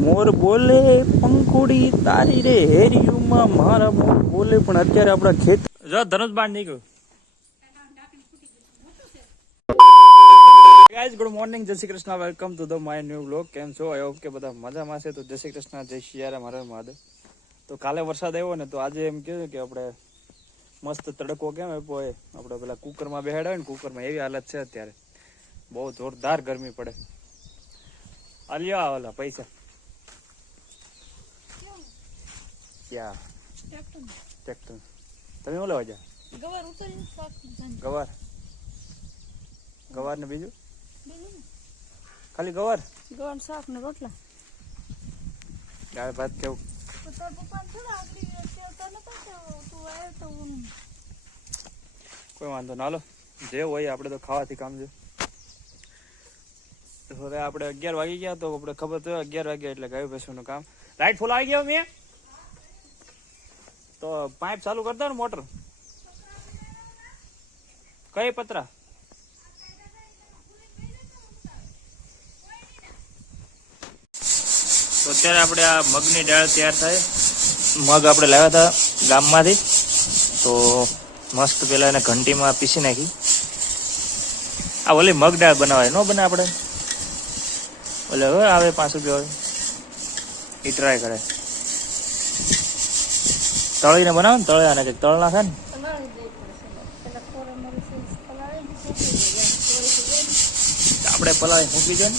મોર બોલે પંખુડી તારી રે હેરિયુમાં મારા મોર બોલે પણ અત્યારે આપણા ખેત જો ધનુષ બાણ નીકળ્યું. ગાઈઝ ગુડ મોર્નિંગ, જય Shri Krishna, welcome to the my new vlog. કેમ છો? આઈ હોપ કે બધા મજામાં છે. તો જય શ્રી કૃષ્ણ, જય સિયારામ, હર હર મહાદેવ. તો કાલે વરસાદ આવ્યો ને તો આજે એમ કહ્યું કે આપણે મસ્ત તડકો કેમ આપ્યો હોય, આપણે પેલા કુકરમાં બેહાડ્યા હોય ને કુકરમાં એવી હાલત છે અત્યારે. બહુ જોરદાર ગરમી પડે. અલ્યા ઓલા પૈસા ક્યાં ટ્રેક્ટર તમે ઓલા વાજા ગવાર ને બીજું ખાલી ગવાર શાક ને રોટલા દાળ ભાત કેવું કોઈ વાંધો ના. હાલો જે હોય આપણે તો ખાવાથી કામ છે. હવે આપણે 11 વાગી ગયા તો આપણે ખબર તો 11 વાગ્યા એટલે ગાયું ભેંસુનું કામ. લાઈટ ફૂલ આવી ગયો મેં તો પાઇપ ચાલુ કરતા ને મોટર કઈ પતરા તો અત્યારે આપણે આ મગની દાળ તૈયાર થાય. મગ આપણે લાવ્યા હતા ગામમાંથી તો મસ્ત પેલા એને ઘંટીમાં પીસી નાખી. આ ઓલી મગ દાળ બનાવાય ન બને આપણે ઓલે હવે આવે 5 રૂપિયા હોય એ ટ્રાય કરે. તળીને બનાવે ને તળ્યા ને તળ નાખે ને આપણે પલાળી મૂકી જાય ને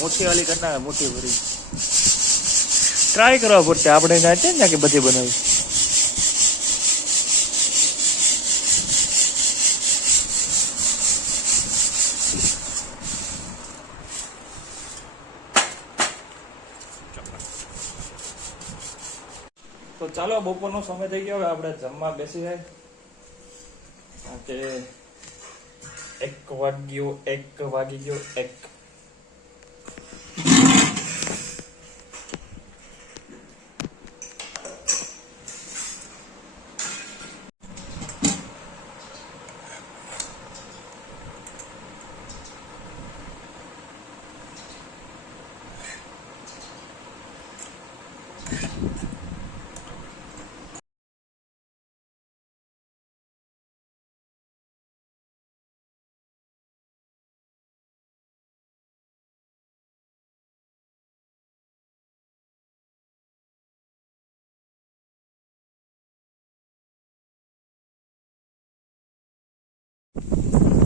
મુઠ્ઠી વાળી કરી નાખે મુઠ્ઠી ભરી ટ્રાય કરવા પડશે આપણે જાતે ને કે બધી બનાવી. તો ચાલો બપોરનો સમય થઈ ગયો, હવે આપણે જમવા બેસી જાય. 1 વાગી ગયો.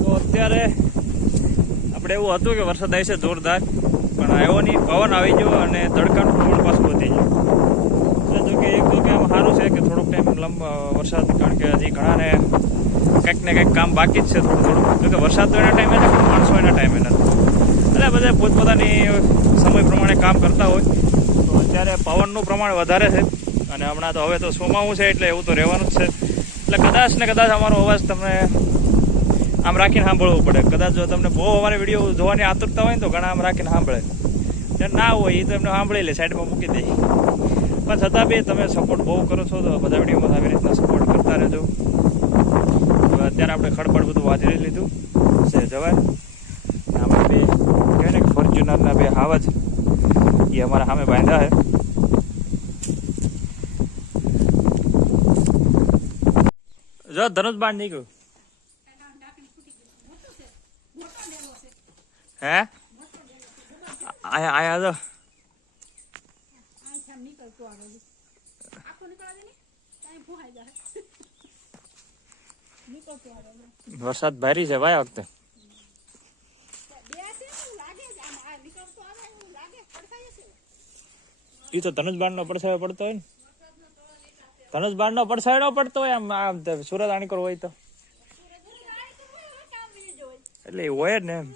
તો અત્યારે આપણે એવું હતું કે વરસાદ આવે છે જોરદાર, પણ આવ્યો નહીં. પવન આવી ગયો અને તડકાનું પ્રમાણ પાછું વધી ગયું. એટલે જો કે આમ સારું છે કે થોડોક ટાઈમ વરસાદ, કારણ કે હજી ઘણાને કંઈક ને કંઈક કામ બાકી જ છે થોડું. જો કે વરસાદ તો એના ટાઈમે છે, માણસો એના ટાઈમે નથી. એટલે બધા પોતપોતાની સમય પ્રમાણે કામ કરતા હોય. તો અત્યારે પવનનું પ્રમાણ વધારે છે અને હમણાં તો હવે તો ચોમાસું છે એટલે એવું તો રહેવાનું જ છે. એટલે કદાચ ને કદાચ અમારો અવાજ તમને આમ રાખીને સાંભળવું પડે. કદાચ જો તમને બહુ અમારે વિડીયો જોવાની આતુરતા હોય ને તો ઘણા આમ રાખીને સાંભળે, જે ના હોય એ તો એમને સાંભળી લે, સાઈડમાં મૂકી દે. પણ છતાં બી તમે સપોર્ટ બહુ કરો છો તો બધા વિડીયોમાં આવી રીતના સપોર્ટ કરતા રહેજો. હવે અત્યારે આપણે ખડબડ બધું વાંચી લીધું છે જવાય. આમાં બે કહેવાય ને ફોર્ચ્યુનરના 2 હાવજ એ અમારા સામે બાંધ્યા છે. જો ધનુષ બાણ નીકળ્યું હે આયા તો વરસાદ ભારી છે ભાઈ આ વખતે. એ તો ધનુષબાણ નો પડછાયો પડતો હોય ને, ધનુષબાણ નો પડછાયો પડતો હોય આમ સુરત આણીકોર હોય તો એટલે એ હોય જ ને એમ.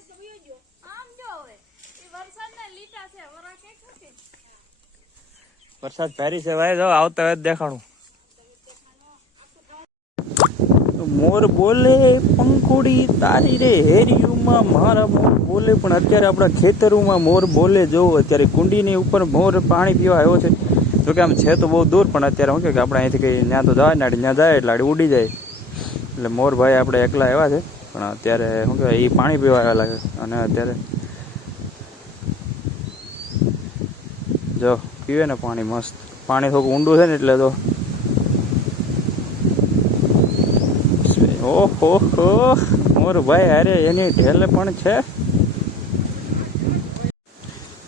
વરસાદ ભારી છે ભાઈ, જો આવતા હોય દેખાણું. મોર બોલે પંખુડી તારી રે હેરિયુમાં મારા મોર બોલે પણ અત્યારે આપણા ખેતરોમાં મોર બોલે. જો અત્યારે કુંડીની ઉપર મોર પાણી પીવા આવ્યો છે. જોકે આમ છે તો બહુ દૂર, પણ અત્યારે શું કે આપણે અહીંથી કંઈ ત્યાં તો જવાય ને ત્યાં જાય એટલે ઉડી જાય. એટલે મોરભાઈ આપણે એકલા આવ્યા છે. પણ અત્યારે શું કહેવાય એ પાણી પીવા આવ્યા લાગે. અને અત્યારે જો પીવે ને પાણી મસ્ત. પાણી થોડું ઊંડું છે ને એટલે તો ઓહો હો મોર ભાઈ અરે એની ઢેલે પણ છે.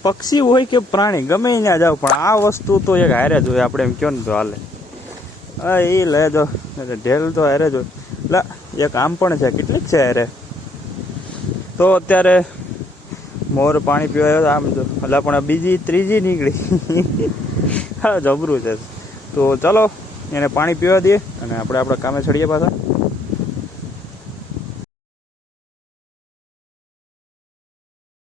પક્ષી હોય કે પ્રાણી ગમે ત્યાં જાવ પણ આ વસ્તુ તો એક હારે જ હોય. આપણે એમ કહો ને તો હાલે. હા એ લે જો ઢેલ તો હારે જ હોય. લા એક આમ પણ છે. કેટલીક છે હારે. તો અત્યારે મોર પાણી પીવા આમ જો એટલે પણ બીજી ત્રીજી નીકળી. હા જબરું છે. તો ચાલો એને પાણી પીવા દઈએ અને આપણે આપણા કામે ચડીએ પાછા.